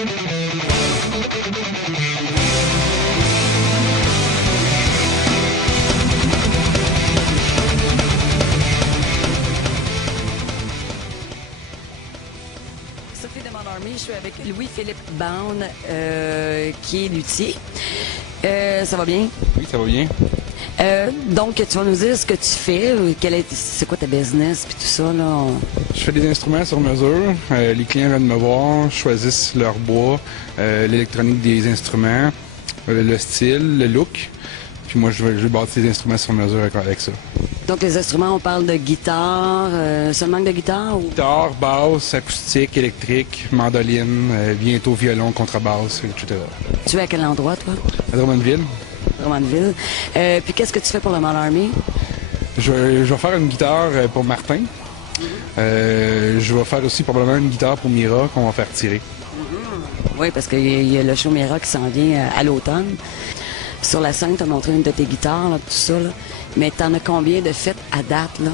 Sophie de Mon Army, je suis avec Louis-Philippe Baun, qui est luthier. Ça va bien? Oui, ça va bien. Donc, tu vas nous dire ce que tu fais, c'est quoi ta business, puis tout ça, là? Je fais des instruments sur mesure. Les clients viennent me voir, choisissent leur bois, l'électronique des instruments, le style, le look. Puis moi, je bâtis des instruments sur mesure avec ça. Donc, les instruments, on parle de guitare, seulement de guitare? Ou... Guitare, basse, acoustique, électrique, mandoline, bientôt violon, contrebasse, etc. Tu es à quel endroit, toi? À Drummondville. Drummondville. Puis qu'est-ce que tu fais pour le Mon Army? Je vais faire une guitare pour Martin. Je vais faire aussi probablement une guitare pour Mira qu'on va faire tirer. Oui, parce qu'il y a le show Mira qui s'en vient à l'automne. Sur la scène, tu as montré une de tes guitares, là, tout ça. Là. Mais tu en as combien de fêtes à date? Là?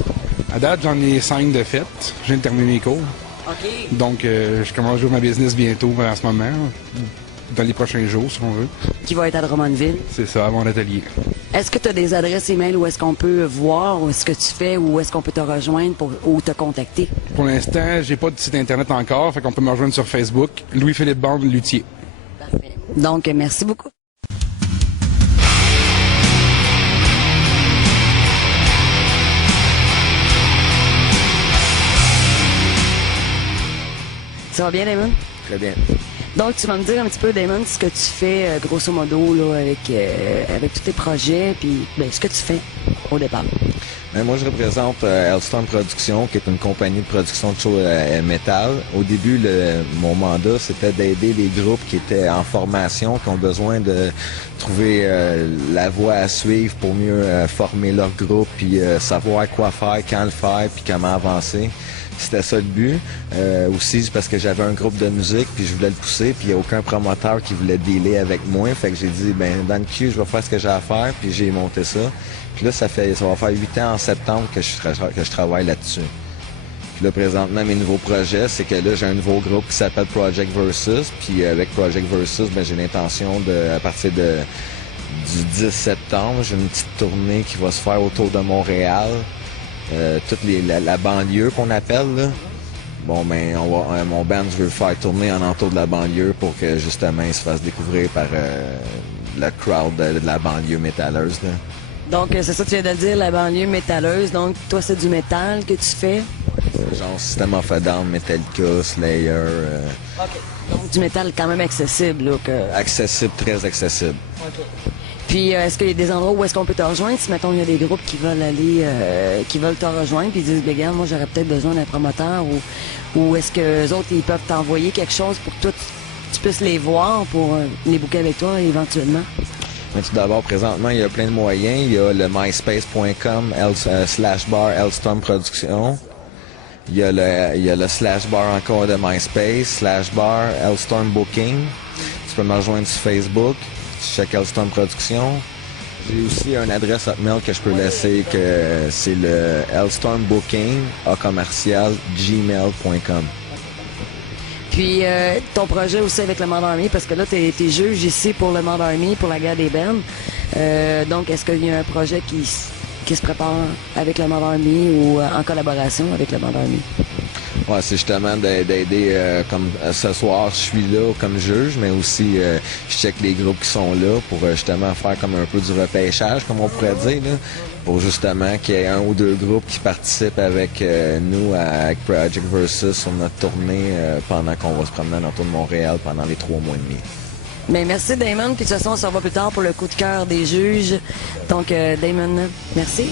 À date, j'en ai 5 de fêtes. Je viens de terminer mes cours. OK. Donc, je commence à jouer ma business bientôt en ce moment, dans les prochains jours, si on veut. Qui va être à Drummondville? C'est ça, à mon atelier. Est-ce que tu as des adresses email où est-ce qu'on peut voir ce que tu fais ou est-ce qu'on peut te rejoindre ou te contacter? Pour l'instant, j'ai pas de site Internet encore, fait qu'on peut me rejoindre sur Facebook. Louis-Philippe Baun, luthier. Parfait. Donc, merci beaucoup. Ça va bien, Damon? Très bien. Donc, tu vas me dire un petit peu, Damon, ce que tu fais, grosso modo, là, avec tous tes projets, puis ce que tu fais au départ. Ben, moi, je représente Hellstorm Productions, qui est une compagnie de production de shows métal. Au début, mon mandat, c'était d'aider les groupes qui étaient en formation, qui ont besoin de trouver la voie à suivre pour mieux former leur groupe, puis savoir quoi faire, quand le faire, puis comment avancer. C'était ça le but. Aussi parce que j'avais un groupe de musique, puis je voulais le pousser, puis il n'y a aucun promoteur qui voulait dealer avec moi. Fait que j'ai dit, ben dans le cul, je vais faire ce que j'ai à faire, puis j'ai monté ça. Puis là, ça va faire 8 ans en septembre que je travaille là-dessus. Puis là, présentement, mes nouveaux projets, c'est que là, j'ai un nouveau groupe qui s'appelle Project Versus. Puis avec Project Versus, ben j'ai l'intention à partir du 10 septembre, j'ai une petite tournée qui va se faire autour de Montréal. Toute la banlieue qu'on appelle, là. Bon, ben, mon band, je veux le faire tourner en entour de la banlieue pour que, justement, il se fasse découvrir par le crowd de la banlieue métalleuse, là. Donc, c'est ça que tu viens de dire, la banlieue métalleuse. Donc, toi, c'est du métal que tu fais? Genre System of a Down, Metallica, Slayer. OK. Donc, du métal quand même accessible, là. Accessible, très accessible. OK. Puis, est-ce qu'il y a des endroits où est-ce qu'on peut te rejoindre? Si, mettons, il y a des groupes qui veulent qui veulent te rejoindre, puis ils disent, regarde, moi, j'aurais peut-être besoin d'un promoteur, ou est-ce que les autres, ils peuvent t'envoyer quelque chose pour que toi, tu puisses les voir pour les booker avec toi, éventuellement? Mais tout d'abord, présentement, il y a plein de moyens. Il y a le myspace.com /bar Hellstorm Productions. Il y a le /bar encore de MySpace, /bar Hellstorm Booking. Tu peux me rejoindre sur Facebook. Chez Hellstorm Productions. J'ai aussi une adresse hotmail que je peux laisser, que c'est le hellstormbooking@gmail.com. Puis, ton projet aussi avec le Mon Army, parce que là, t'es juge ici pour le Mon Army, pour la guerre des bands. Donc, est-ce qu'il y a un projet qui se prépare avec le Mon Army ou en collaboration avec le Mon Army? Ouais, c'est justement d'aider, comme ce soir, je suis là comme juge, mais aussi je check les groupes qui sont là pour justement faire comme un peu du repêchage, comme on pourrait dire, là, pour justement qu'il y ait un ou deux groupes qui participent avec nous avec Project Versus sur notre tournée pendant qu'on va se promener dans le tour de Montréal pendant les 3 mois et demi. Bien, merci Damon, puis de toute façon, on se revoit plus tard pour le coup de cœur des juges. Donc, Damon, merci.